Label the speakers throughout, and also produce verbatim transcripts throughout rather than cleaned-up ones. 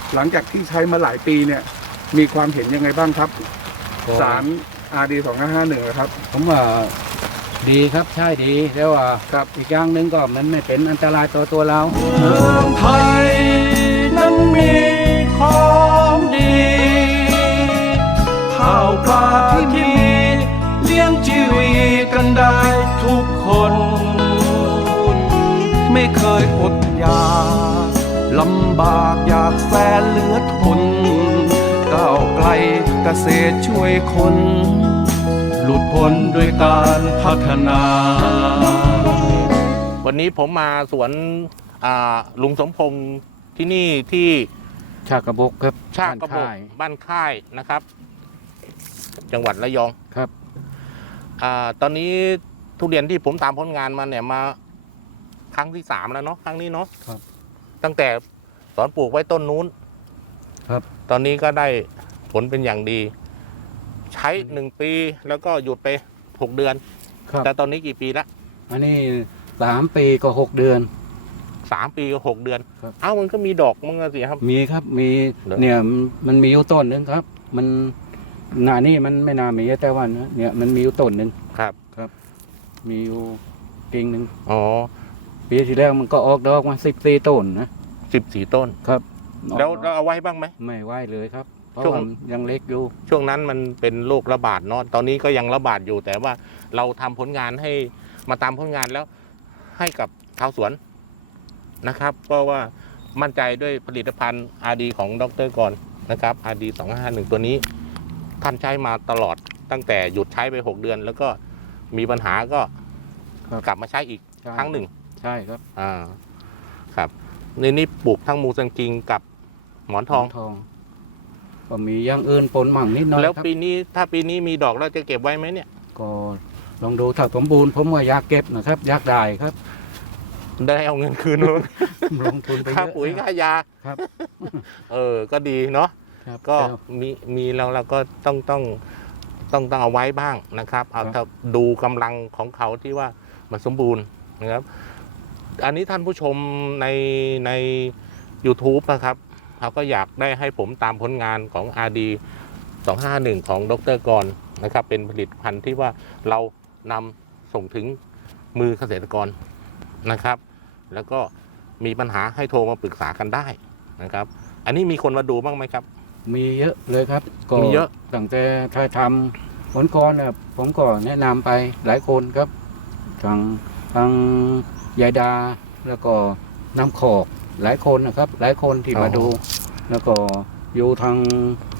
Speaker 1: หลังจากที่ใช้มาหลายปีเนี่ยมีความเห็นยังไงบ้างครับสาร อาร์ ดี สองห้าห้าหนึ่งครับ
Speaker 2: ผมว่าดีครับใช่ดีแล้วว่า
Speaker 1: ครับ
Speaker 2: อีกอย่างหนึ่งก็มันไม่เป็นอันตรายต่อตัวเรา
Speaker 3: เมืองไทยนั้นมีของดีข้าวปลาที่มีเลี้ยงชีวิตกันได้ทุกคนไม่เคยอดอยากลำบากอยากแสนเหลือทนก้าวไกลเกษตรช่วยคนหลุดพ้นด้วยการพัฒนา
Speaker 4: วันนี้ผมมาสวนลุงสมพงษ์ที่นี่ที่
Speaker 2: ชากระบกครับ
Speaker 4: ชากระบอกบ้านค่ายนะครับ จังหวัดระยอง
Speaker 2: ครับ
Speaker 4: อ่าตอนนี้ทุเรียนที่ผมตามผลงานมาเนี่ยมาครั้งที่สามแล้วเนาะครั้งนี้เนาะ
Speaker 2: ครับ
Speaker 4: ตั้งแต่สอนปลูกไว้ต้นนู้น
Speaker 2: ครับ
Speaker 4: ตอนนี้ก็ได้ผลเป็นอย่างดี ใช้หนึ่งปีแล้วก็หยุดไปหกเดือนแต่ตอนนี้กี่ปีละ
Speaker 2: อันนี้สามปีก็หกเดือน
Speaker 4: สามปีก็หกเดือนเอ้ามันก็มีดอกมั้งสิครับ
Speaker 2: มีครับมีเนี่ยมันมีอยู่ต้นหนึ่งครับมันหน้านี่มันไม่น่ามีแต่ว่าเนี่ยมันมีอยู่ต้นหนึ่ง
Speaker 4: ครับ
Speaker 2: ครับมีอยู่กิ่งหนึ่ง
Speaker 4: อ๋อ
Speaker 2: ปีที่แล้วมันก็ออกดอกมาสิบสี่ต้นนะ
Speaker 4: สิบสี่ต้น
Speaker 2: ครับ
Speaker 4: แล้วเราเอาไว้บ้างไหม
Speaker 2: ไม่ไว้เลยครับเพราะว่ายังเล็กอยู่
Speaker 4: ช่วงนั้นมันเป็นโรคระบาดเนาะตอนนี้ก็ยังระบาดอยู่แต่ว่าเราทำผลงานให้มาตามผลงานแล้วให้กับชาวสวนนะครับเพราะว่ามั่นใจด้วยผลิตภัณฑ์ อาร์ ดี ของดร.กรนะครับ อาร์ ดี สองห้าห้าหนึ่งตัวนี้ท่านใช้มาตลอดตั้งแต่หยุดใช้ไปหกเดือนแล้วก็มีปัญหาก็กลับมาใช้อีกครั้งหนึ่ง
Speaker 2: ใช่ครับ
Speaker 4: อ่าครับในนี้ปลูกทั้งมูสังกิงกับหมอนทอง
Speaker 2: ก็มีอย่างอื่นปนมั่งนิดหน่อย
Speaker 4: แล้วปีนี้ถ้าปีนี้มีดอกเราจะเก็บไว้ไหมเนี่ย
Speaker 2: ก็ลองดูถ้าสมบูรณ์ผมว่าอยากเก็บนะครับอยากได้ครับ
Speaker 4: ได้เอาเงินคืน
Speaker 2: ลงทุนไปเยอะ
Speaker 4: ค่าปุ๋ยค่ายา
Speaker 2: ครับ
Speaker 4: เออก็ดีเนาะก็มีมีเราเราก็ต้องต้องต้องต้องเอาไว้บ้างนะครับเอาถ้าดูกำลังของเขาที่ว่ามันสมบูรณ์นะครับอันนี้ท่านผู้ชมในใน YouTube นะครับเขาก็อยากได้ให้ผมตามผลงานของ อาร์ ดี สองห้าหนึ่งของดร.กรนะครับเป็นผลิตภัณฑ์ที่ว่าเรานำส่งถึงมือเกษตรกรนะครับแล้วก็มีปัญหาให้โทรมาปรึกษากันได้นะครับอันนี้มีคนมาดูบ้างไหมครับ
Speaker 2: มีเยอะเลยครับ
Speaker 4: ก็มีเยอะ
Speaker 2: ตั้งแต่ถ่ายทำผลกรเนี่ยผมก็แนะนำไปหลายคนครับทางทางยายดาแล้วก็น้ำขอกหลายคนนะครับหลายคนที่มาดูแล้วก็อยู่ทาง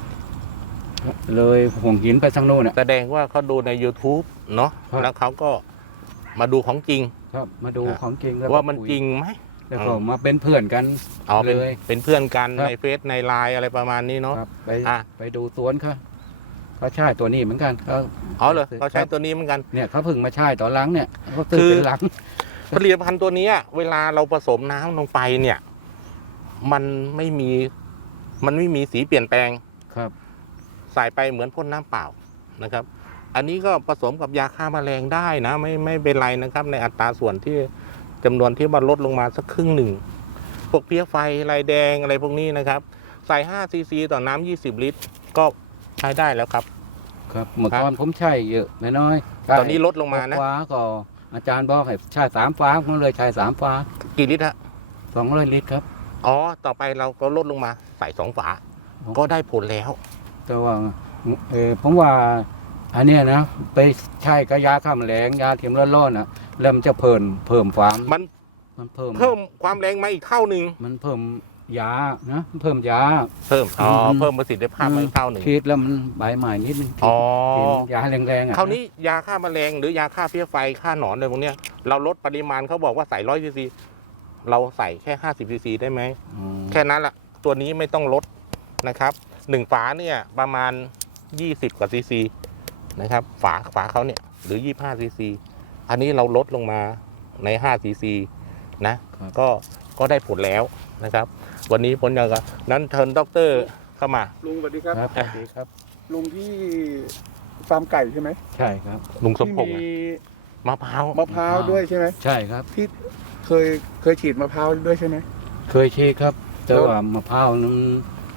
Speaker 2: เลยห่วงหินไปทางโน้น
Speaker 4: แสดงว่าเขาดูใน YouTube เนาะแล้วเขาก็มาดูของจริง
Speaker 2: ครับมาดูของจริง
Speaker 4: ว่ามันจริงไหม
Speaker 2: แล้วก็มาเป็นเพื่อนกัน
Speaker 4: เลยเป็นเพื่อนกันในเฟซในไลน์อะไรประมาณนี้เนาะ
Speaker 2: ไปไปดูสวนเขาเขาใช้ตัวนี้เหมือนกันเขา
Speaker 4: อ๋อเหรอเขาใช้ตัวนี้เหมือนกัน
Speaker 2: เนี่ยเขาเพิ่งมาใช้ตอนหลังเนี่ยเขาตื่นเป็นหลัง
Speaker 4: ผลิตภัณฑ์ตัวนี้เวลาเราผสมน้ำลงไปเนี่ยมันไม่มีมันไม่มีสีเปลี่ยนแปลง
Speaker 2: ครับ
Speaker 4: ใส่ไปเหมือนพ่นน้ำเปล่านะครับอันนี้ก็ผสมกับยาฆ่าแมลงได้นะไม่ไม่เป็นไรนะครับในอัตราส่วนที่จำนวนที่มันลดลงมาสักครึ่งหนึ่งพวกเพี้ยไฟลายแดงอะไรพวกนี้นะครับใส่ห้าซีซีต่อน้ำยี่สิบลิตรก็ใช้ได้แล้วครับ
Speaker 2: ครับเมื่อก่อนผมใช้เยอะไม่น้อย
Speaker 4: ตอนนี้ลดลงมานะ
Speaker 2: ฟ้าก็อาจารย์บอกให้ใช้สามฟ้าผมเลยใช้สามฟ้า
Speaker 4: กี่ลิตรฮะ
Speaker 2: สองร้อยลิตรครับ
Speaker 4: อ๋อต่อไปเราก็ลดลงมาใส่สองฝาก็ได้ผลแล้ว
Speaker 2: แต่ว่าเออผมว่าอันเนี้ยนะไปใช้กระยาฆ่าแมลงยาเข็มร้อนๆนะแล้วมันจะเพิ่มเพิ่มความ
Speaker 4: มัน
Speaker 2: มันเพิ่ม
Speaker 4: เพิ่มความแรงมาอีกเท่าหนึ่ง
Speaker 2: มันเพิ่มยานะเพิ่มยา
Speaker 4: เพิ่มอ๋อเพิ่มประสิทธิภาพมาอีกเท่าหนึ่ง
Speaker 2: คิดแล้วมันใบใหม่นิดนึง
Speaker 4: อ๋อย
Speaker 2: าแรงๆอ่ะ
Speaker 4: คราวนี้ยาฆ่าแมลงหรือยาฆ่าเพี้ยไฟฆ่าหนอนอะไรพวกเนี้ยเราลดปริมาณเขาบอกว่าใส่ร้อยซีซีเราใส่แค่ห้าสิบซีซีได้ไหมแค่นั้นแหละตัวนี้ไม่ต้องลดนะครับหนึ่งฝาเนี่ยประมาณยี่สิบกว่าซีซีนะครับฝาฝาเขาเนี่ยหรือยี่สิบห้าซีซีอันนี้เราลดลงมาในห้าซีซีนะก็ก็ได้ผลแล้วนะครับวันนี้ผลอย่างนั้นเทิร์นด็อกเตอร์เข้ามา
Speaker 1: ลุงสวัสดีครับ
Speaker 2: สวัสดีครับ
Speaker 1: ลุงที่ฟาร์มไก่ใช่ไหม
Speaker 2: ใช่ครับ
Speaker 4: ลุงสมพงษ์
Speaker 1: มี
Speaker 4: มะพร้าว
Speaker 1: มะพร้าวด้วยใช่ไหม
Speaker 2: ใช่ครับ
Speaker 1: ที่เคยเคยฉีดมะพร้าวด้วยใช่ไหม
Speaker 2: เคยฉีดครับแต่ว่ามะพร้าวนั้น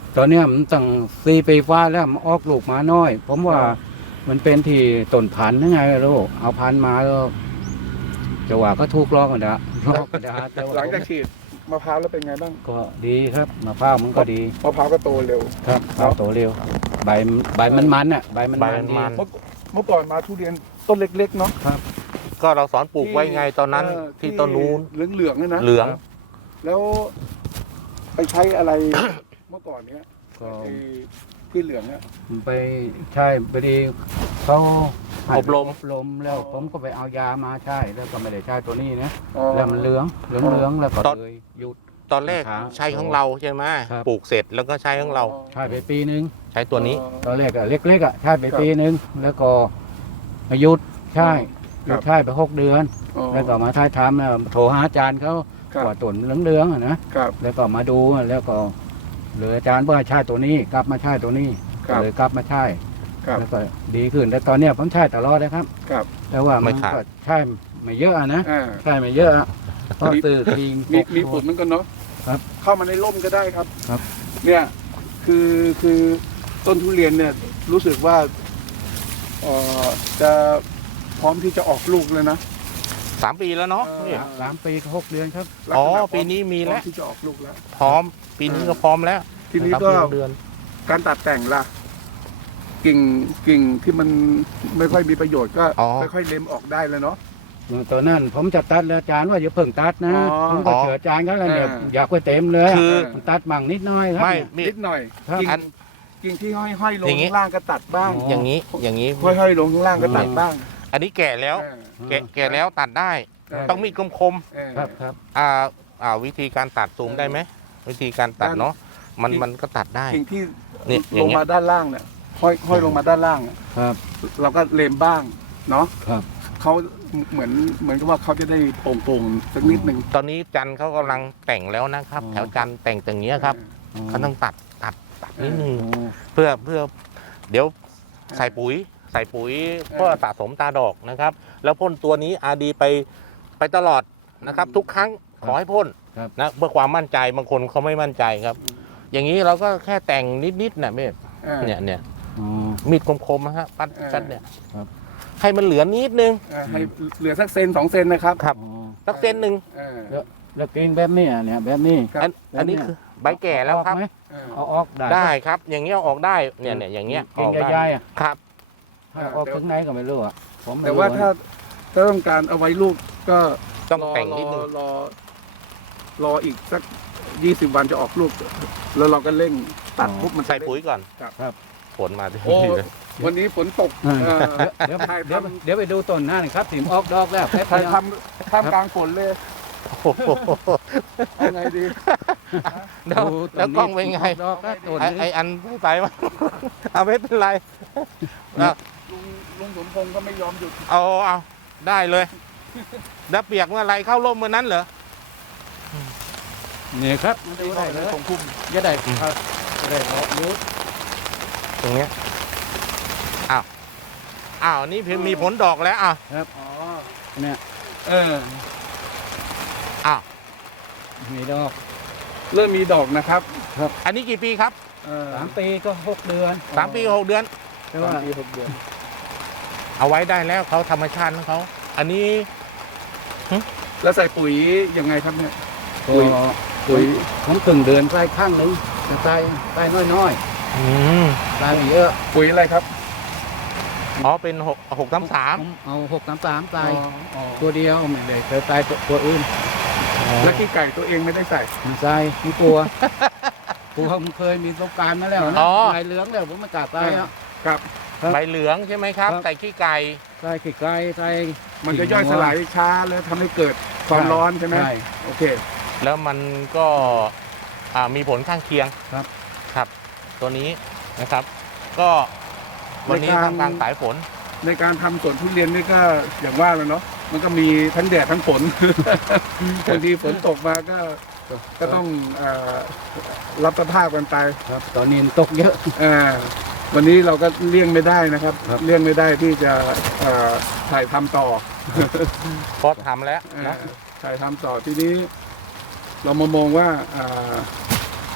Speaker 2: ตอนเนี้ยมันตั้งสี่ปีฟ้าแล้วมันออกลูกมาน้อย ผมว่า
Speaker 1: ครับ
Speaker 2: มันเป็นที่ต้นพันธุ์ยังไงล่ะลูกเอาพันธุ์มาแล้วจะว่าก็ถูกลอกกันนะลอกกันนะแต่ว่า
Speaker 1: หลังจากฉีดมะพร้าวแล้วเป็นไงบ้าง
Speaker 2: ก็ดีครับมะพร้าวมันก็ดี
Speaker 1: มะพร้าวก็โตเร็ว
Speaker 2: ครับมะพร้าวโตเร็วใบมันใบมันมันอ่ะใบมัน
Speaker 4: ใบ
Speaker 2: มัน
Speaker 4: มัน
Speaker 2: ดี
Speaker 4: มัน
Speaker 1: เมื่อเมื่อก่อนมาทุเรียนต้นเล็กๆเนาะ
Speaker 4: ก็เราสอนปลูกไว้ไงตอนนั้น
Speaker 1: เออ
Speaker 4: ที่ต้นนู้น
Speaker 1: เหลืองๆเนี่ยนะ
Speaker 4: เหลือง
Speaker 1: แล้วไปใช้อะไร เมื่อก่อนเนี้ย
Speaker 2: ก็
Speaker 1: ไอ้พืชเหลืองเนี่ย
Speaker 2: ไปใช่พอดีเขาให้
Speaker 4: อบรม
Speaker 2: อบรมแล้วผมก็ไปเอายามาใช่แล้วก็ไม่ได้ใช้ตัวนี้นะ
Speaker 1: อ๋อ
Speaker 2: แล้วมันเหลืองเหลืองเหลืองแล้วก็
Speaker 4: ตอน
Speaker 2: เลยหยุด
Speaker 4: ตอนแรก
Speaker 2: ครับ
Speaker 4: ใช้ของเราใช่ไหม
Speaker 2: ครับ
Speaker 4: ปลูกเสร็จแล้วก็ใช้ของเรา
Speaker 2: ใช่ไปปีนึง
Speaker 4: ใช้ตัวนี้
Speaker 2: ตอนแรกอะเล็กๆอะใช่ไปปีนึงแล้วก็มาหยุดใช่หยุดใช่ไปหกเดือน
Speaker 1: อ๋อ
Speaker 2: แล้วก็มาท้ายทำแล้วโทรหาอาจารย์เขา
Speaker 1: ครับ
Speaker 2: ว่าตุ่นเหลืองๆอะนะครับ แล้วก็มาดูแล้วก็เหลืออาจารย์ว่าใช่ตัวนี้กลับมาใช่ตัวนี้
Speaker 1: ครับ
Speaker 2: เลยกลับมาใช่
Speaker 1: ครับ
Speaker 2: แล้วก็ดีขึ้นแต่ตอนเนี้ยผมใช่ตลอดนะครับ
Speaker 1: ครับ
Speaker 2: แต่ว่า
Speaker 4: ไม่
Speaker 2: มัน
Speaker 4: ขาด
Speaker 2: ก็ใช่ไม่เยอะอะนะ
Speaker 1: อ่า
Speaker 2: ใช่ไม่เยอะอะเพราะตื่นที
Speaker 1: มีมีผลเหมือนกันเนาะ
Speaker 2: ครับ
Speaker 1: เข้ามาในร่มก็ได้ครับ
Speaker 2: ครับ
Speaker 1: เนี่ยคือคือต้นทุเรียนเนี่ยรู้สึกว่าเอ่อจะพร้อมที่จะออกลูกเลยนะ
Speaker 4: สามปีแล้วเนาะ
Speaker 1: เออ
Speaker 4: นี่
Speaker 2: สามปีกับหกเดือนครับ
Speaker 1: ลัก
Speaker 4: อ๋อ
Speaker 1: ษณะพร้ม
Speaker 4: ปีนี้มี
Speaker 1: พร้อ
Speaker 4: แล้ว
Speaker 1: มที่จะออกลูกแล้ว
Speaker 4: พร้อม ปีนี้ก็พร้อมแล้ว
Speaker 1: ทีนี้
Speaker 4: ะครับ
Speaker 1: ก็
Speaker 4: เดือน
Speaker 1: การตัดแต่งล่ะ กิ่งกิ่งที่มันไม่ค่อยมีประโยชน์ก็
Speaker 4: อ๋อ
Speaker 1: ค่อยๆเล็มออกได้แล้วเนาะ
Speaker 2: ตัวนั้นผมจะตัดแล้วอาจารย์ว่าอย่าเพิ่งตัดนะ
Speaker 1: อ๋อ
Speaker 2: ผมก็เชื่ออาจารย์เขาแล้วเนี่ย
Speaker 1: อ่า
Speaker 2: อยากไปเต็มเลย
Speaker 4: คือ
Speaker 2: มันตัดมั่งนิดหน้อยครับ
Speaker 4: ไม่
Speaker 2: เนี่ย
Speaker 4: มี
Speaker 1: นิดหน่อย
Speaker 2: ครับ
Speaker 1: กิ่ง
Speaker 4: อัน
Speaker 1: กิ่งที่ห้อยๆลง
Speaker 4: อย่างงี้
Speaker 1: ข้างล่างก็ตัดบ้าง
Speaker 2: อ๋อ
Speaker 4: อย่างนี้อย่างนี้
Speaker 1: ห้อยๆลงข้างล่างก็ตัดบ้าง
Speaker 4: อันนี้แก่แล้ว
Speaker 1: เออ
Speaker 4: แก่แก่แล้วตัดได้
Speaker 1: เออ
Speaker 4: ต้องมีดคม
Speaker 1: เออ
Speaker 2: ครับครับ
Speaker 4: ๆอ่าอ่าวิธีการตัดซูมได้ไหมวิธีการตัดเนาะมัน
Speaker 1: กิ่ง
Speaker 4: มันก็ตัดได้
Speaker 1: กิ่งที่
Speaker 4: นี่อ
Speaker 1: ล
Speaker 4: ย่าง
Speaker 1: ง
Speaker 4: เงี้ย
Speaker 1: มาด้านล่างเนี่ยห้อยห้อยลงมาด้านล่างอะ
Speaker 2: ครับ
Speaker 1: เราก็เลมบ้างเนาะ
Speaker 2: ครับ
Speaker 1: เขาเหมือนเหมือนกับว่าเขาจะได้โป่งๆสักนิดหนึ่ง
Speaker 4: ตอนนี้จันทร์เขากำลังแต่งแล้วนะครับ
Speaker 2: อ๋อ
Speaker 4: แถวจันทร์แต่งอย่างเงี้ยครับเขาต้องตัดตัดตัดนิดนึง
Speaker 2: โอ้
Speaker 4: เพื่อเพื่อเดี๋ยวใส่ปุ๋ย ใส่ปุ๋ยเพื่อสะสมตาดอกนะครับ แล้วพ่นตัวนี้อาดีไปไปตลอดนะครับ ทุกครั้งขอให้พ่นนะเพื่อความมั่นใจบางคนเขาไม่มั่นใจครับ อย่างนี้เราก็แค่แต่งนิดๆนะเมธ
Speaker 1: เออ
Speaker 4: เนี่ยเนี่ย
Speaker 2: อ๋อ
Speaker 4: มีดคมๆนะฮะปัด
Speaker 1: เออ
Speaker 4: ปัดเนี่ย
Speaker 2: ครับ
Speaker 4: ให้มันเหลือนิดนึง
Speaker 1: เออให้เหลือสักเซนสองเซนนะครับ
Speaker 4: ครับ
Speaker 2: อ๋อ
Speaker 4: สักเส้นหนึ่ง
Speaker 1: เออ
Speaker 2: แล้วกิ่งแบบนี้อะเนี่ยแบบนี้
Speaker 1: ครับ
Speaker 4: อันอันนี้คือใบแก่แล้วครับ
Speaker 2: เอาออกไหม
Speaker 1: เออ
Speaker 2: เอาออกได้
Speaker 4: ได้ครับ อย่างเงี้ยออกได้เนี่ยเนี่ยอย่างเงี้ยอ
Speaker 2: กิ่ง
Speaker 4: อกได้
Speaker 2: ใหญ่ๆอะ
Speaker 4: ครับ
Speaker 2: ถ้าออกถึงไหนก็ไม่รู้อะผมไม่
Speaker 1: แต่
Speaker 2: รู้
Speaker 1: ว่า
Speaker 2: อะ
Speaker 1: ถ้าถ้าต้องการเอาไว้ลูกก็
Speaker 4: ต้อง
Speaker 1: รอ
Speaker 4: แต่งนิดนึง
Speaker 1: รอรอรออีกสักยี่สิบวันจะออกลูก แล้วเราก็เร่งตัดปุ๊บมันจะ
Speaker 4: ใส่ปุ๋ยก่อน
Speaker 1: ครับ
Speaker 4: ฝนมาที่
Speaker 1: โอ้
Speaker 4: นี่เลย
Speaker 1: วันนี้ฝนตก
Speaker 2: เออ
Speaker 1: เออ
Speaker 2: เดี๋ยว
Speaker 1: ถ่าย
Speaker 2: เดี๋ยว
Speaker 1: ทำ
Speaker 2: เดี๋ยวไปดูต้นหน้าหน่อยครับสิมออกดอกแล้วแป๊บ
Speaker 1: ถ่าย
Speaker 2: เดียว
Speaker 1: ทำท่ามกลางฝนเลย
Speaker 4: โอ้โห
Speaker 1: เอาไงดี
Speaker 4: แล้ว
Speaker 2: ดูต้
Speaker 4: แล้วกล้องเป็นไง
Speaker 2: สิมออกดอกแล้วต้น
Speaker 4: ไอ
Speaker 2: นี้
Speaker 4: ไออันใส่มา เอาไม่เป็นไรเอา
Speaker 1: ลุงลุงสมพงษ์ก็ไม่ยอมหยุด
Speaker 4: เอาเอาได้เลยแล้วเปียกเมื่อไรเข้าร่มเมื่อนั้นเหรอ
Speaker 2: นี่ครับ
Speaker 1: ดูได้เลยตรงพุ่ม
Speaker 2: จะได้ครับจะได้ออกรู้
Speaker 4: ตรงเนี้ยอ้าวอ้าวนี่มีผลดอกแล้วอ้าว
Speaker 1: อ๋อ
Speaker 2: เนี่ย
Speaker 1: เออ
Speaker 4: อ้าว
Speaker 2: มีดอก
Speaker 1: เริ่มมีดอกนะครับ
Speaker 4: อันนี้กี่ปีครับ
Speaker 1: เออ
Speaker 2: สามปีก็หกเดือน
Speaker 4: สามปีหกเดือน
Speaker 2: แต่
Speaker 1: สา
Speaker 2: ว่าม
Speaker 1: ปีหกเดือน
Speaker 4: เอาไว้ได้แล้วเขาธรรมชาติของเขาอันนี้
Speaker 1: แล้วใส่ปุ๋ยยังไงครับเนี่ย
Speaker 2: ก็
Speaker 1: ปุ๋ย ปุ๋ย
Speaker 2: ผมครึ่งเดือนใส่ข้างหนึงจะใส่ใส่น้อย
Speaker 4: อืม
Speaker 2: ๆใส่ไม่เยอะ
Speaker 1: ปุ๋ยอะไรครับ
Speaker 4: อ๋อเป็นหกหกสามสาม
Speaker 2: ผมเอาหกสามสามใส่
Speaker 1: อ๋ออ๋อ
Speaker 2: ตัวเดียวไม่ได้เคยใส่ตัวตัวอื่น
Speaker 1: แล้วขี้ไก่ตัวเองไม่ได้ใส่
Speaker 2: ไม่ใส่ไม่กลัวกลัวผมเคยมีประสบการณ์มาแล้วนะลายเหลืองแล้วผมไม่กล้าใส่อะ
Speaker 1: ครับ
Speaker 4: ใบเหลืองใช่ไหมครับ
Speaker 2: ครับ
Speaker 4: ใส่ขี้ไก่
Speaker 2: ใส่ขี้ไก่ใส่
Speaker 1: มันจะย่อยสลายช้าแล้วทำให้เกิดความร้อนใช่ไหม
Speaker 2: ใช่
Speaker 1: โอเค
Speaker 4: แล้วมันก็อ่ามีผลข้างเคียง
Speaker 2: ครับ
Speaker 4: ครับ ตัวนี้นะครับ ก็วันนี้
Speaker 1: ในการ
Speaker 4: ทำกลางสายฝน
Speaker 1: ในการทำสวนทุเรียนนี่ก็อย่างว่าแล้วเนาะมันก็มีทั้งแดดทั้งฝน บางทีฝนตกมาก็ก็ต้องเอ่อรับสภาพกันไป
Speaker 2: ครับตอนนี้ตกเยอะ
Speaker 1: อ่าวันนี้เราก็เลี่ยงไม่ได้นะครับ
Speaker 2: ครับ
Speaker 1: เลี่ยงไม่ได้ที่จะเอ่อถ่ายทำต่อ
Speaker 4: พอทำแล้ว
Speaker 1: อ่า
Speaker 4: นะ
Speaker 1: ถ่ายทำต่อทีนี้ เรามามองว่าอ่า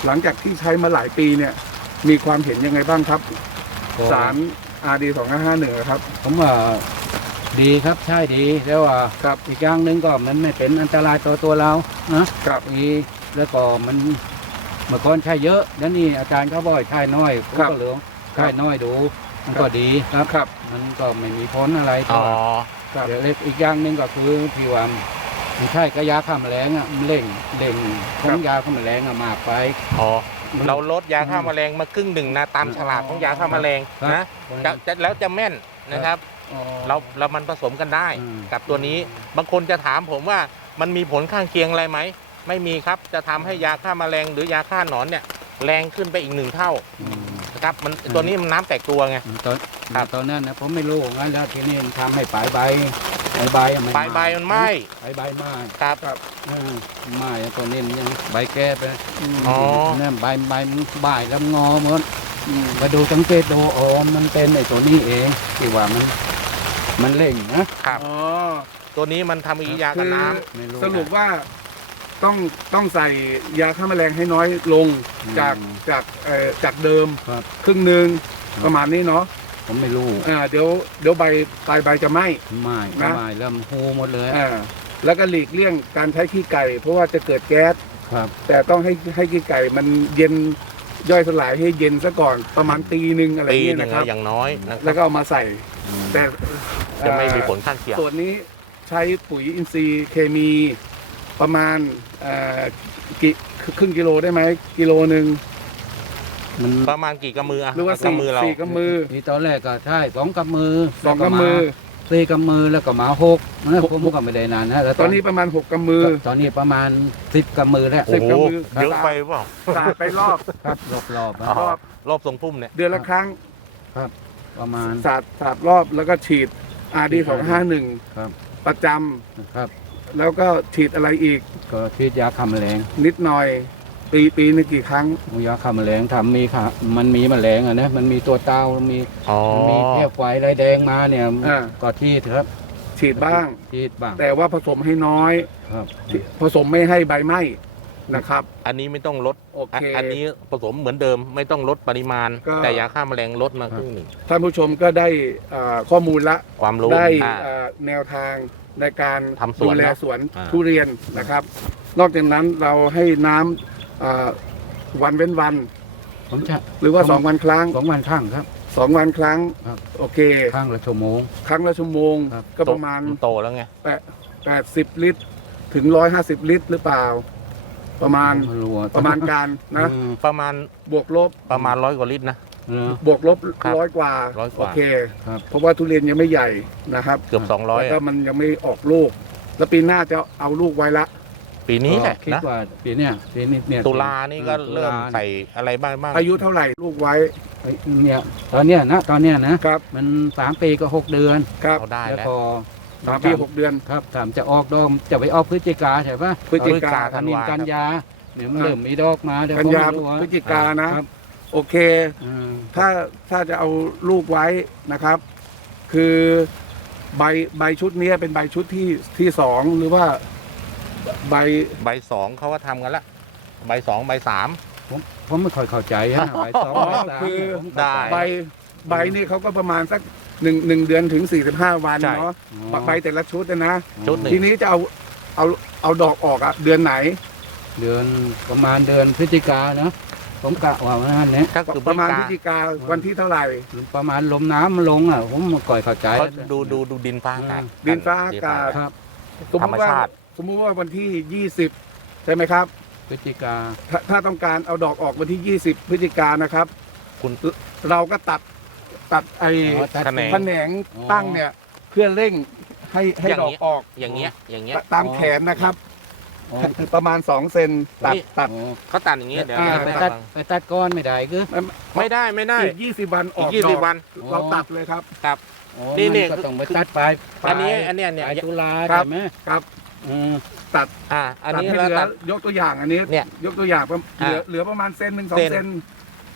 Speaker 1: หลังจากที่ใช้มาหลายปีเนี่ยมีความเห็นยังไงบ้างครับ
Speaker 2: ก็
Speaker 1: สาร อาร์ ดี สองห้าห้าหนึ่งครับ
Speaker 2: ผมว่าดีครับใช่ดีแล้วว่า
Speaker 1: ครับ
Speaker 2: อีกอย่างหนึ่งก็มันไม่เป็นอันตรายต่อตัวเรานะครับ อีแล้วก็มันเมื่อก่อนใช้เยอะแล้วนี่อาจารย์เขาบอกใช้น้อยผม
Speaker 1: ครับ
Speaker 2: ก็เหลือง
Speaker 1: ครับ
Speaker 2: ใช้น้อยดู มัน
Speaker 1: ครับ
Speaker 2: ก็ดีครับ
Speaker 1: ครับ
Speaker 2: มันก็ไม่มีผลอะไร
Speaker 4: อ๋
Speaker 2: ต่
Speaker 4: อ
Speaker 2: อ
Speaker 1: ครับ
Speaker 2: เดี๋ยวเล็กอีกอย่างหนึ่งก็คือพี่ว่ามันใช่กระยาฆ่าแมลงอ่ะมันเล่งเล่งของยาฆ่าแมลงอะมากไป
Speaker 4: อ๋อเราลดยาฆ่าแมลงมาครึ่งหนึ่งนะตามฉลากของยาฆ่าแมลง
Speaker 2: ครับ
Speaker 4: นะจะจะแล้วจะแม่นนะครับ
Speaker 1: อ๋อ
Speaker 4: เราเรามันผสมกันได้
Speaker 2: อืม
Speaker 4: กับตัวนี้บางคนจะถามผมว่ามันมีผลข้างเคียงอะไรไหมไม่มีครับจะทำให้ยาฆ่าแมลงหรือยาฆ่าหนอนเนี่ยแรงขึ้นไปอีกหนึ่งเท่า
Speaker 2: อืม
Speaker 4: นะครับมันตัวนี้มันน้ำแตกตัวไง
Speaker 2: ตอน
Speaker 4: ครับ
Speaker 2: ตอนนั้นนะผมไม่รู้งั้นแล้วทีนี้ทำให้ปลายใบปลายใบอะมัน
Speaker 4: ปลายใบมันไหม้
Speaker 2: ปลายใบไหม้
Speaker 4: ครับ
Speaker 2: เออไหม้ตัวนี้มันยังใบแก้ไป
Speaker 4: อ๋อ
Speaker 2: นั่นใบใบมันบ่ายแล้วงอหมด
Speaker 1: อืม
Speaker 2: มาดูสังเกตดูอ๋อมันเป็นไอ้ตัวนี้เองที่ว่ามันมันเล่งนะครับ
Speaker 1: อ๋อ
Speaker 4: ตัวนี้มันทำอีกยา
Speaker 1: คื
Speaker 4: กับ
Speaker 1: อ
Speaker 4: น้
Speaker 2: ไม่รู้
Speaker 1: สรุปว่าต้องต้องใส่ยาฆ่าแมลงให้น้อยลงจากจากเอ่อจากเดิม
Speaker 2: ครับ
Speaker 1: ครึ่งหนึ่ง
Speaker 2: ครับ
Speaker 1: ประมาณนี้เนาะ
Speaker 2: ผมไม่รู้
Speaker 1: อ่าเดี๋ยวเดี๋ยวใบปลายใบจะไหม้
Speaker 2: ไม่
Speaker 1: นะ
Speaker 2: ไม่เริ่มหูหมดเลย
Speaker 1: อ่าแล้วก็หลีกเลี่ยงการใช้ขี้ไก่ เพราะว่าจะเกิดแก๊ส
Speaker 2: ครับ
Speaker 1: แต่ต้องให้ให้ขี้ไก่มันเย็นย่อยสลายให้เย็นซะก่อนประมาณปีหนึ่งอะไร
Speaker 4: ำปี
Speaker 1: เงี้ย
Speaker 4: หนึ่ง
Speaker 1: นะครับ
Speaker 4: อย่างน้อยนะค
Speaker 1: แล้
Speaker 4: รั
Speaker 1: ว
Speaker 4: บ
Speaker 1: ก็เอามาใส่
Speaker 2: อืม
Speaker 1: แต่
Speaker 4: จะไม่มี
Speaker 1: เอ่อ
Speaker 4: ผลข้างเคียง
Speaker 1: ส่วนนี้ใช้ปุ๋ยอินทรีย์เคมีประมาณเอ่อกี่ครึ่งกิโลได้ไหมกิโลหนึ่ง
Speaker 2: มัน
Speaker 4: ประมาณกี่กำมืออะ
Speaker 1: หรือว่า
Speaker 4: กำมือเรา
Speaker 1: สี่กำมือ
Speaker 2: ที่ตอนแรกก็ใช่สองกำมือ
Speaker 1: สองกำมือ
Speaker 2: สี่กำมือแล้วก็หมาหกนะผมก็ไม่ได้นานนะแล้ว
Speaker 1: ตอนนี้ประมาณหกกำมือ
Speaker 2: ตอนนี้ประมาณสิบกำมือแล้ว
Speaker 4: โอ้
Speaker 1: สิบ
Speaker 4: โห
Speaker 1: กำมือ
Speaker 4: เยอะไปเปล่า
Speaker 1: สาดไปรอบ
Speaker 2: ครับรอบๆนะ
Speaker 4: อ๋อ
Speaker 1: รอบ
Speaker 4: รอบทรงพุ่มเนี่ย
Speaker 1: เดือนละครั้ง
Speaker 2: ประมาณ
Speaker 1: สาดสาดรอบแล้วก็ฉีด อาร์ ดี สองห้าหนึ่ง
Speaker 2: ครับ
Speaker 1: ประจ
Speaker 2: ครับ
Speaker 1: ำแล้วก็ฉีดอะไรอีก
Speaker 2: ก็ฉีดยาฆ่าแมลง
Speaker 1: นิดหน่อย ปีปีหนึงกี่ครั้ง
Speaker 2: ยาฆ่าแมลงทำมีค่ะมันมีแมลงอ่ะนะมันมีตัวเต้ามี
Speaker 4: อ๋อ
Speaker 2: มีแก้วไฟลายแดงมาเนี่ย
Speaker 1: อ่า
Speaker 2: ก็ฉีดครับ
Speaker 1: ฉีดบ้าง
Speaker 2: ฉีดบ้าง
Speaker 1: แต่ว่าผสมให้น้อย
Speaker 2: ครับ
Speaker 1: ผสมไม่ให้ใบไหม้นะครับ
Speaker 4: อันนี้ไม่ต้องลด
Speaker 1: โอ
Speaker 4: อ่ะ
Speaker 1: เค
Speaker 4: อันนี้ผสมเหมือนเดิมไม่ต้องลดปริมาณ
Speaker 1: ก็
Speaker 4: แต่ยาฆ่าแมลงลดมาครึ่งหนึ่ง
Speaker 1: ท่านผู้ชมก็ได้อ่าข้อมูลละ
Speaker 4: ความรู้
Speaker 1: ได้
Speaker 4: อ่า
Speaker 1: อ่าแนวทางในการ
Speaker 4: ทำสวน
Speaker 1: ดูแล
Speaker 4: เนอะ
Speaker 1: สวน
Speaker 4: อ่า
Speaker 1: ทุเรียนนะครับ นอกจากนั้นเราให้น้ำอ่าวันเว้นวัน
Speaker 2: ผมจะ
Speaker 1: หรือว่าสองวันครั้ง
Speaker 2: สองวันข้างครับ
Speaker 1: สองวันครั้ง
Speaker 2: ครับ
Speaker 1: โอเค
Speaker 2: ข้างละชั่วโมง
Speaker 1: ครั้งละชั่วโมง
Speaker 2: ครับ
Speaker 1: ก็ประมาณ
Speaker 4: โตแล้วไง
Speaker 1: แปดแปดสิบลิตร ถึงร้อยห้าสิบลิตรหรือเปล่า ประมาณ
Speaker 2: ไรู้อ
Speaker 1: ประมาณการนะ
Speaker 2: อืม
Speaker 4: ประมาณ
Speaker 1: บวกลบ
Speaker 4: ประมาณร้อยกว่าลิตรนะ
Speaker 2: เออบ
Speaker 1: วกลบ
Speaker 4: ครับ
Speaker 1: ร้อยกว่า
Speaker 4: ร้อยก
Speaker 1: โอ
Speaker 4: ว่า
Speaker 1: เค
Speaker 2: ครับ
Speaker 1: เพราะว่าทุเรียนยังไม่ใหญ่นะครับ
Speaker 4: เกือบสองร้อย
Speaker 1: แล้วก็มันยังไม่ออกลูก แล้วปีหน้าจะเอาลูกไว้ละ
Speaker 4: ปีนี้แหละ
Speaker 2: คิด
Speaker 4: นะ
Speaker 2: ว่าปีเนี้ยปีนี้เนี่ย
Speaker 4: ตุลานี่ก็เริ่ม
Speaker 2: ตุลา
Speaker 4: ใส่อะไรบ้างบ้าง
Speaker 1: อายุเท่าไหร่ลูกไว้
Speaker 2: เอ้ยเนี่ยตอนเนี้ยนะตอนเนี้ยนะครับ มันสามปีก็หกเดือน
Speaker 1: ครับ
Speaker 4: เอาได้
Speaker 2: แล้ว
Speaker 4: แล้ว
Speaker 2: พอ
Speaker 1: สามปีหกเดือน
Speaker 2: ครับถามจะออกดอกจะไปออกพฤศจิกาใช่ปะ
Speaker 1: พฤศจิกา
Speaker 2: ธันวากันยาเนี่ยมันเริ่มมีดอกมาเดี๋ยว
Speaker 1: กันยา
Speaker 2: ผมไม่รู้ว่
Speaker 1: พฤศจิกานะ
Speaker 2: ครับ
Speaker 1: โอเค
Speaker 2: อืม
Speaker 1: ถ้าถ้าจะเอาลูกไว้นะครับ คือใบใบชุดนี้เป็นใบชุดที่ที่สองหรือว่าใบ
Speaker 4: ใบสองเขาว่าทำกันละใบสองใบสาม
Speaker 2: ผมผมไม่ค่อยเข้าใจนะใบสอง
Speaker 1: อ๋อ
Speaker 2: ใบสาม
Speaker 1: คือ
Speaker 2: ผมเข้าใจ
Speaker 4: ได้
Speaker 1: ใบใบนี่เขาก็ประมาณสักหนึ่งหนึ่งเดือนถึงสี่สิบห้าวัน
Speaker 4: ใช่
Speaker 1: เนาะ
Speaker 2: อ๋อ
Speaker 1: ใบแต่ละชุดนะนะ
Speaker 4: ชุดหนึ่ง
Speaker 1: ทีนี้จะเอาเอาเอาดอกออกอะเดือนไหน
Speaker 2: เดือนประมาณเดือนพฤศจิกาเนาะผมกะว่าวันนั้นเนี่ย
Speaker 4: ถ้าคือ
Speaker 1: ประมาณพ
Speaker 4: พ
Speaker 1: ฤ
Speaker 4: ฤ
Speaker 1: ศ
Speaker 4: ศ
Speaker 1: จิ
Speaker 4: จิกาก
Speaker 1: าวันที่เท่าไหร่
Speaker 2: ประมาณลมน้ำมันลงอ่ะผมไม่ค่อยเข้าใจ
Speaker 4: เขาดูดูดูดินฟ้าอากาศ
Speaker 1: ดินฟ้าอากาศ
Speaker 2: ครับ
Speaker 1: สมมติว่า
Speaker 4: ธรรมชาติ
Speaker 1: สมมุติว่าวันที่ยี่สิบใช่ไหมครับ
Speaker 2: พฤศจิกา
Speaker 1: ถ้าถ้าต้องการเอาดอกออกวันที่ยี่สิบพฤศจิกายนนะครับ
Speaker 4: คุณ
Speaker 1: เราก็ตัดตัดไอ้
Speaker 2: อ๋อตัด
Speaker 4: แขนง
Speaker 1: แขนงตั้งเนี่ย เพื่อเร่งให้ให้
Speaker 4: อย่าง
Speaker 1: ดอก
Speaker 4: นี้
Speaker 1: ออก
Speaker 4: อย่างเงี้ยอย่างเงี้ย
Speaker 1: ตามแขนนะครับ
Speaker 2: อ๋อ
Speaker 1: ประมาณสองเซนตัด
Speaker 4: นี่
Speaker 1: ตัด
Speaker 2: อ๋อ
Speaker 4: เขาตัดอย่างเงี้ยเดี๋ยว
Speaker 1: อ่า
Speaker 2: ไป
Speaker 4: เดี๋ยว
Speaker 2: ตัด
Speaker 4: ฟัง
Speaker 2: ไปตัดก้อนไม่ได้คือ
Speaker 4: ไม่ได้ไม่ได้
Speaker 1: อีกยี่สิบวันอ
Speaker 4: อี
Speaker 1: อก ก
Speaker 4: ยี่
Speaker 1: ด
Speaker 4: สิ
Speaker 1: อบ ก
Speaker 4: วัน
Speaker 1: เราตัดเลยครับ
Speaker 4: ครับ
Speaker 2: อ๋อ
Speaker 4: นี่นี่
Speaker 2: มัก็ต้องไป
Speaker 4: คือ
Speaker 2: ตัดปลาย
Speaker 4: อันนี้อันเนี้ยเนี่ย
Speaker 2: ปลายตุลา
Speaker 1: ครับ
Speaker 2: ใช่ไหม
Speaker 1: ครับ
Speaker 2: อืม
Speaker 1: ตัด
Speaker 4: อ่าอัน
Speaker 1: ตัด
Speaker 4: นี้
Speaker 1: ให้
Speaker 4: เรา
Speaker 1: เหลือ
Speaker 4: ตัด
Speaker 1: ยกตัวอย่างอันนี้
Speaker 4: เนี่ย
Speaker 1: ยกตัวอย่างประเหลือ
Speaker 4: อ่า
Speaker 1: เหลือประมาณเซนหนึ่งสอง
Speaker 4: เซน
Speaker 1: เซน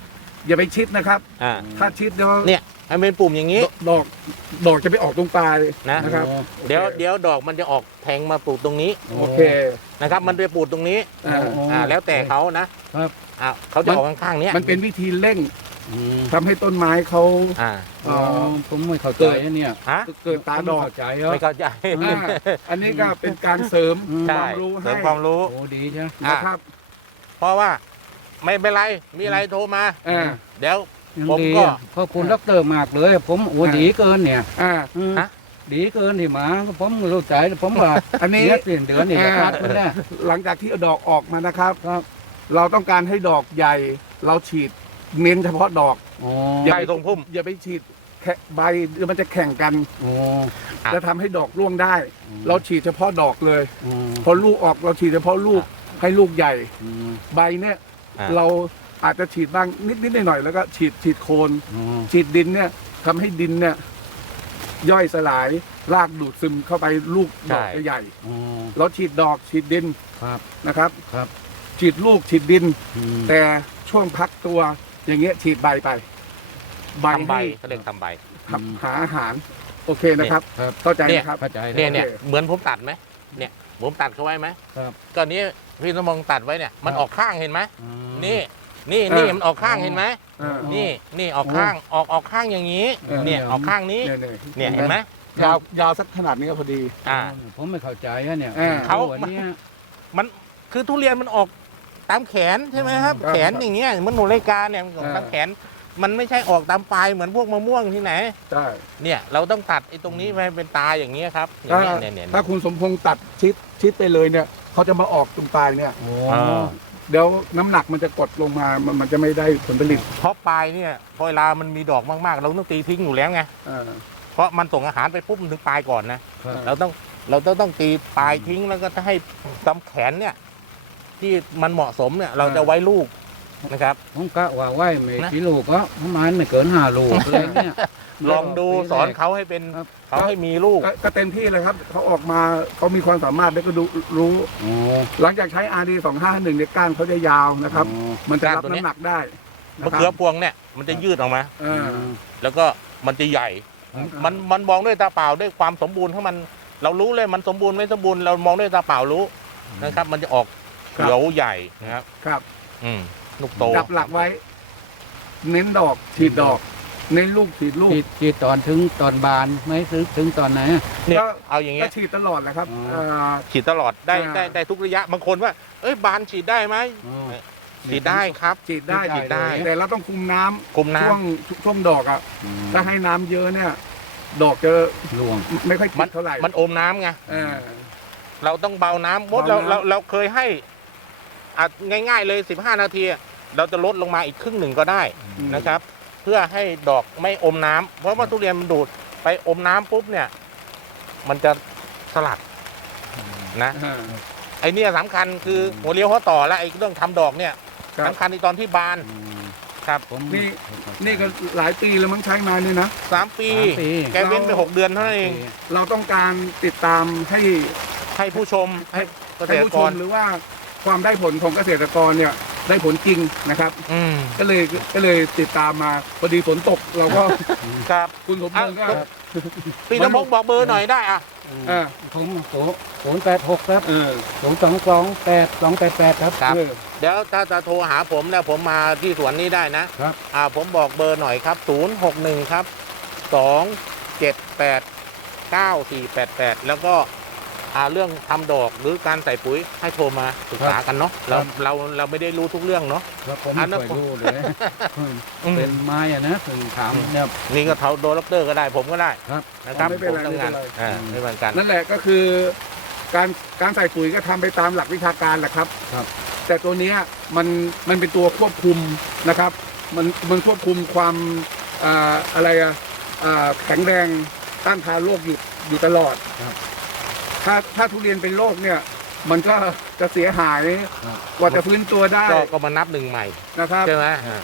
Speaker 1: อย่าไปชิดนะครับ
Speaker 4: อ่า
Speaker 1: ถ้าชิดแล้ว
Speaker 4: เนี่ยให้เป็นปุ่มอย่างนี้
Speaker 1: ดอกดอกจะไปออกตรงปลาย
Speaker 4: นะ
Speaker 1: นะครับ
Speaker 4: เดี๋ยวเดี๋ยวดอกมันจะออกแทงมาปลูกตรงนี้
Speaker 1: โอเค
Speaker 4: นะครับ มันจะปลูกตรงนี้
Speaker 1: อ่า
Speaker 4: อ่าแล้วแต่เขานะครับ อ่าเขาจะออกข้างๆเนี้ย
Speaker 1: มันเป็นวิธีเร่ง
Speaker 2: อืม
Speaker 1: ทำให้ต้นไม้เขา
Speaker 4: อ่า
Speaker 2: อ๋อผมไม่เข้าใจนะเนี่ย
Speaker 4: ฮะ
Speaker 1: เกิดตาดอก
Speaker 2: ผมไม่เข้าใจเหรอ
Speaker 4: ไม่เข้าใจ
Speaker 1: อ่าอันนี้ก็เป็นการเสริม
Speaker 2: อืม
Speaker 1: ค
Speaker 4: ใช่
Speaker 1: วามรู้
Speaker 4: เสริ
Speaker 1: ให้
Speaker 4: มความรู้
Speaker 2: โอ้ดีใช่ไหม
Speaker 4: อ่ะ
Speaker 1: นะครับ
Speaker 4: เพราะว่าไม่เป็นไรมีอะไรโทรมา
Speaker 1: อ่า
Speaker 4: เดี๋ยว
Speaker 2: ยัง
Speaker 4: ผม
Speaker 2: ดี
Speaker 4: ก็
Speaker 2: อ่ะขอบคุณดอกเตอรมากเลย ผมโอ้
Speaker 1: อ่า
Speaker 2: ดีเกินเนี่ย
Speaker 1: อ่า
Speaker 2: อืม
Speaker 4: ฮะ
Speaker 2: ดีเกินที่มาผมรู้ใจผมว่า
Speaker 1: อันนี้
Speaker 2: เดือนเปลี่ยนเดือนนี่
Speaker 1: อ่า
Speaker 2: ขาดมันแน่
Speaker 1: หลังจากที่เอาดอกออกมานะครับ
Speaker 2: ครับ
Speaker 1: เราต้องการให้ดอกใหญ่ เราฉีดเน้นเฉพาะดอก
Speaker 2: โอ้
Speaker 1: อย่า
Speaker 4: ใบ
Speaker 1: ไป
Speaker 4: ทรงพุ่ม
Speaker 1: อย่าไปฉีดแค่ใบเดี๋ยวมันจะแข่งกัน
Speaker 2: โอ้
Speaker 4: อ่ะ
Speaker 1: จะทำให้ดอกร่วงได้
Speaker 2: อืม
Speaker 1: เราฉีดเฉพาะดอกเลย
Speaker 2: อืม
Speaker 1: พอลูกออกเราฉีดเฉพาะลูกให้ลูกใหญ่
Speaker 2: อืม
Speaker 1: ใบเนี่ย
Speaker 4: อ่ะ
Speaker 1: เราอาจจะฉีดบ้างนิดนิดหน่อยๆแล้วก็ฉีดฉีดโคน
Speaker 2: อืม
Speaker 1: ฉีดดินเนี่ยทำให้ดินเนี่ยย่อยสลายรากดูดซึมเข้าไปลูกดอก
Speaker 4: ใช่
Speaker 1: ใหญ่
Speaker 2: อืม
Speaker 1: เราฉีดดอกฉีดดิน
Speaker 2: ครับ
Speaker 1: นะครับ
Speaker 2: ครับ
Speaker 1: ฉีดลูกฉีดดิน
Speaker 2: อืม
Speaker 1: แต่ช่วงพักตัวอย่างเงี้ยฉีดใบไปใบ
Speaker 4: ทำใบ
Speaker 1: ให้
Speaker 4: เขาเรียกทำใบ
Speaker 1: ทำหาอาหาร โอเคนะครับ
Speaker 2: ครับ
Speaker 1: เข้าใจ
Speaker 4: เนี่ย
Speaker 1: นะครับ
Speaker 2: เข้าใจ
Speaker 4: เนี่ยเนี่ย
Speaker 1: โอเค
Speaker 4: เหมือนผมตัดไหมเนี่ยผมตัดเขาไว้ไหม
Speaker 2: ครับ
Speaker 4: ก็นี้พี่สมองตัดไว้เนี่ยมัน
Speaker 2: ครับ
Speaker 4: ออกข้างเห็นไหม
Speaker 2: อืม
Speaker 4: นี่นี่นี่มันออกข้างเห็นไหม
Speaker 1: อ่า
Speaker 4: นี่นี่ออกข้างออกออกข้างอย่างนี้
Speaker 1: เออ
Speaker 4: เนี่ยออกข้างนี้
Speaker 1: เนี่ย
Speaker 4: เนี่ยเห็นไหม
Speaker 1: ยาวยาวสักขนาดนี้ก็พอดี
Speaker 4: อ่า
Speaker 2: ผมไม่เข้าใจอะเนี่ย
Speaker 1: อ่า
Speaker 2: เขาอันเนี้ย
Speaker 4: มันคือทุเรียนมันออกตามแขนใช่ไหมครับ
Speaker 1: ครับ
Speaker 4: แขนอย่างเงี้ยเหมันหนูรายการเนี่ยมันออกตามแขน มันไม่ใช่ออกตามปลายเหมือนพวกมะม่วงที่ไหน
Speaker 1: ใช่
Speaker 4: เนี่ยเราต้องตัดไอ้ตรงนี้ไปเป็นตาอย่างเงี้ยครับอย่า
Speaker 1: ถ้าง
Speaker 4: เงี้ยเนี่ยเนี่ย
Speaker 1: ถ้าคุณสมพงษ์ตัดชิดชิดไปเลยเนี่ยเขาจะมาออกตรงปลายเนี่ย
Speaker 2: โอ้
Speaker 4: อ่า
Speaker 1: เดี๋ยวน้ำหนักมันจะกดลงมามันมันจะไม่ได้ผลผลิต
Speaker 4: เพราะปลายเนี่ยพอเวลามันมีดอกมากๆ เราต้องตีทิ้งอยู่แล้วไง
Speaker 1: อ่า
Speaker 4: เพราะมันส่งอาหารไปปุ๊บมันถึงปลายก่อนนะ
Speaker 2: ครับ
Speaker 4: เราต้องเราต้องต้องตีปลายทิ้งแล้วก็ให้ตำแขนเนี่ยที่มันเหมาะสมเนี่ยเราจะไว้ลูกนะครับ
Speaker 2: ผมกะว่าไหวไม่
Speaker 4: นะ
Speaker 2: กี่ลูกก็ประมาณไม่เกินห้าลูกอะไรเนี่ย
Speaker 4: ลองดูสอนเขาให้เป็น
Speaker 2: ครับ
Speaker 4: เขาให้มีลูก
Speaker 1: ก็ก็เต็มที่เลยครับเขาออกมาเขามีความสามารถแล้วก็ดูรู้
Speaker 2: โอ้
Speaker 1: หลังจากใช้ อาร์ ดี สองห้าหนึ่งเนี่ยก้านเขาจะยาวนะครับ
Speaker 2: โอ้
Speaker 1: มันจะรับ
Speaker 4: ก้านตัวเนี้ย
Speaker 1: น้ำหนักได้นะ
Speaker 4: มะ
Speaker 1: ครั
Speaker 4: เขือบ พวงเนี่ยมันจะยืดออกมา
Speaker 1: อ่า
Speaker 4: แล้วก็มันจะใหญ่ มันมันมองด้วยตาเปล่าด้วยความสมบูรณ์ของมัน เรารู้เลยมันสมบูรณ์ไม่สมบูรณ์เรามองด้วยตาเปล่ารู้นะครับ มันจะออกเขียวใหญ่นะครับ
Speaker 1: ครับ
Speaker 4: อืมลูกโต
Speaker 1: จับหลักไว้ เน้นดอกฉีดดอก เน้นลูกฉีดลูก
Speaker 2: ฉีดฉีดตอนถึงตอนบานไหม่ถึงถึงตอนไหนอะ
Speaker 4: เนี่ย
Speaker 1: ก็
Speaker 4: เอาอย่างเงี้
Speaker 1: ก็
Speaker 4: ย
Speaker 1: ฉีดตลอดแหละครับ
Speaker 2: อ๋อ
Speaker 1: เอ่อ
Speaker 4: ฉีดตลอดได้
Speaker 1: อ่า
Speaker 4: ได้ได้ทุกระยะบางคนว่า เอ้ยบานฉีดได้ไหม
Speaker 2: อ๋อ
Speaker 4: ฉีดได้ครับ
Speaker 1: ฉีดได้
Speaker 4: ฉีดได้
Speaker 1: แต่เราต้องคุมน้ำ
Speaker 4: คุมน้ำ
Speaker 1: ช่วงช่วงดอกอ่ะ
Speaker 2: อืม
Speaker 1: ถ้าให้น้ำเยอะเนี่ย ดอกจะ
Speaker 2: ล่วง
Speaker 1: ไม่ค่อยติ
Speaker 4: มัน
Speaker 1: ดเท่าไหร่
Speaker 4: มันอมน้ำไง
Speaker 1: เออ
Speaker 4: เราต้องเบาน้ำมดเรา
Speaker 1: เบาน้ำ
Speaker 4: เราเราเคยให้อ่ะง่าย ๆ เลยสิบห้านาทีอะเราจะลดลงมาอีกครึ่งหนึ่งก็ได้นะครับ เพื่อให้ดอกไม่อมน้ำเพราะว่าทุเรียนมันดูดไปอมน้ำปุ๊บเนี่ย มันจะสลัดนะ
Speaker 1: อ่า
Speaker 4: ไอเนี่ยสำคัญคือหัวเลี้ยวหัวต่อและไอเรื่องทำดอกเนี่ย
Speaker 1: ครับ
Speaker 4: สำคัญในตอนที่บาน
Speaker 2: อืม
Speaker 4: ครับ
Speaker 2: ผม
Speaker 1: นี่ นี่ก็หลายปีแล้วมั้งใช้มาเนี่ยนะ
Speaker 4: สามปี
Speaker 2: สามปี
Speaker 4: แกเว้นไปหกเดือนเท่านั้นเอง
Speaker 1: เราต้องการติดตามให้
Speaker 4: ให้ผู้ชมให้เกษ
Speaker 1: ให้
Speaker 4: ตร
Speaker 1: ผู้
Speaker 4: ก
Speaker 1: ช
Speaker 4: ร
Speaker 1: มหรือว่าความได้ผลของเกษตรกรเนี่ย ได้ผลจริงนะครับ
Speaker 4: อืม
Speaker 1: ก็เลยก็เลยติดตามมาพอดีฝนตก เราก็
Speaker 4: ครับ
Speaker 1: คุณสมพงษ์ก็
Speaker 4: อ่ะ พี่สมพงษ์บอกเบอร์หน่อยได้อ่ะ
Speaker 1: อ่า
Speaker 2: ผมศูนย์ศูนย์แปดหกครับ
Speaker 1: เออ
Speaker 2: ศูนย์สองสองแปดสองแปดแปดครับ
Speaker 4: ครับ
Speaker 1: เออ
Speaker 4: เดี๋ยวถ้าจะโทรหาผมเนี่ยผมมาที่สวนนี้ได้นะครับ อ่าผมบอกเบอร์หน่อยครับศูนย์หกหนึ่งครับสองเจ็ดแปดเก้าสี่แปดแปดแล้วก็อ่าเรื่องทำดอกหรือการใส่ปุ๋ยให้โทรมาปรึกษากันเนาะเราเราเราไม่ได้รู้ทุกเรื่องเนาะ
Speaker 2: ครับผม
Speaker 4: อั
Speaker 2: ไม่
Speaker 4: นนั้น
Speaker 2: เคยรู้เลย
Speaker 4: อืม
Speaker 2: เป็นไม้อะนะถึงถามเนี่ย
Speaker 4: นี่ก็เท่าโดนล็อกเตอร์ก็ได้ผมก็ได้
Speaker 2: ครับ
Speaker 4: นะครับ
Speaker 1: ไม่เป็นไร
Speaker 4: ผมทำงาน
Speaker 1: ไม่เป็นไร
Speaker 4: อ่าไม่เป็นกัน
Speaker 1: นั่นแหละก็คือการการใส่ปุ๋ยก็ทำไปตามหลักวิชาการแหละครับ
Speaker 2: ครับ
Speaker 1: แต่ตัวเนี้ยมันมันเป็นตัวควบคุมนะครับ มันมันควบคุมความอ่าอะไรอะอ่าแข็งแรงต้านทานโรคอยู่อยู่ตลอด
Speaker 2: ครับ
Speaker 1: ถ้าถ้าทุเรียนเป็นโรคเนี่ย มันก็จะเสียหาย
Speaker 2: ครับ
Speaker 1: กว่าจะฟื้นตัวได้
Speaker 4: ก็ก็มานับหนึ่งใหม่
Speaker 1: นะครับ
Speaker 4: ใช่ไหมอ่า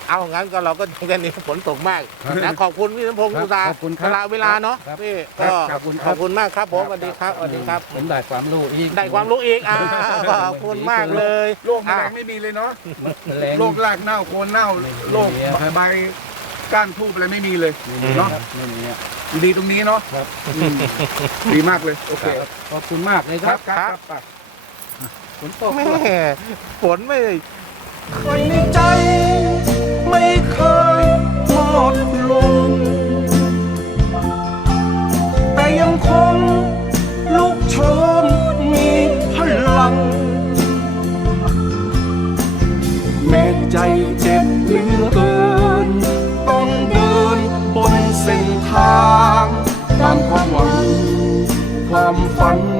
Speaker 4: เอางั้นก็เราก็แค่นี้ฝนตกมากนะขอบคุณพี่สมพงศ์
Speaker 2: ครับ
Speaker 4: อุตสาห์
Speaker 2: ขอบคุณค
Speaker 4: เว
Speaker 2: รับ
Speaker 4: ลาเวลาเนาะ
Speaker 2: ครับ
Speaker 4: พี่
Speaker 2: ครั
Speaker 4: ก็
Speaker 2: บขอบคุณค
Speaker 4: ข
Speaker 2: รับ
Speaker 4: อบคุณมากครับผมสวัสดีครับสวัสดีครับ
Speaker 2: ผมได้ความรู้อีก
Speaker 4: ได้ความรู้อีกอ่าขอบคุณมากเลย
Speaker 1: โรคแมล
Speaker 4: อ่ะ
Speaker 1: งไม่มีเลยเนาะ
Speaker 2: แรง
Speaker 1: โรครากเน่าโคนเน่า
Speaker 2: ไม่มี
Speaker 1: โรค
Speaker 2: ครับ
Speaker 1: ใบก้านทูบอะไรไม่มีเลย
Speaker 2: ไม่มี
Speaker 1: เนาะ
Speaker 2: ครับไม่มีครับ
Speaker 1: ดีตรงนี้เนาะ
Speaker 2: ครับ
Speaker 1: อืมดีมากเลยโอเค
Speaker 2: ขอบคุณมากเลย
Speaker 1: ค
Speaker 2: ค
Speaker 1: รั
Speaker 2: รั
Speaker 1: บบ ครับครับ
Speaker 2: ฝนตก
Speaker 4: แม่
Speaker 2: ด้วย
Speaker 4: ฝนไม่
Speaker 3: ใครในใจไม่เคยหมดลงแต่ยังคงลุกโชนมีพลัง แม้ใจเจ็บเหลือเกิน ต้องเดินบนเส้นทางตามความหวัง ความฝัน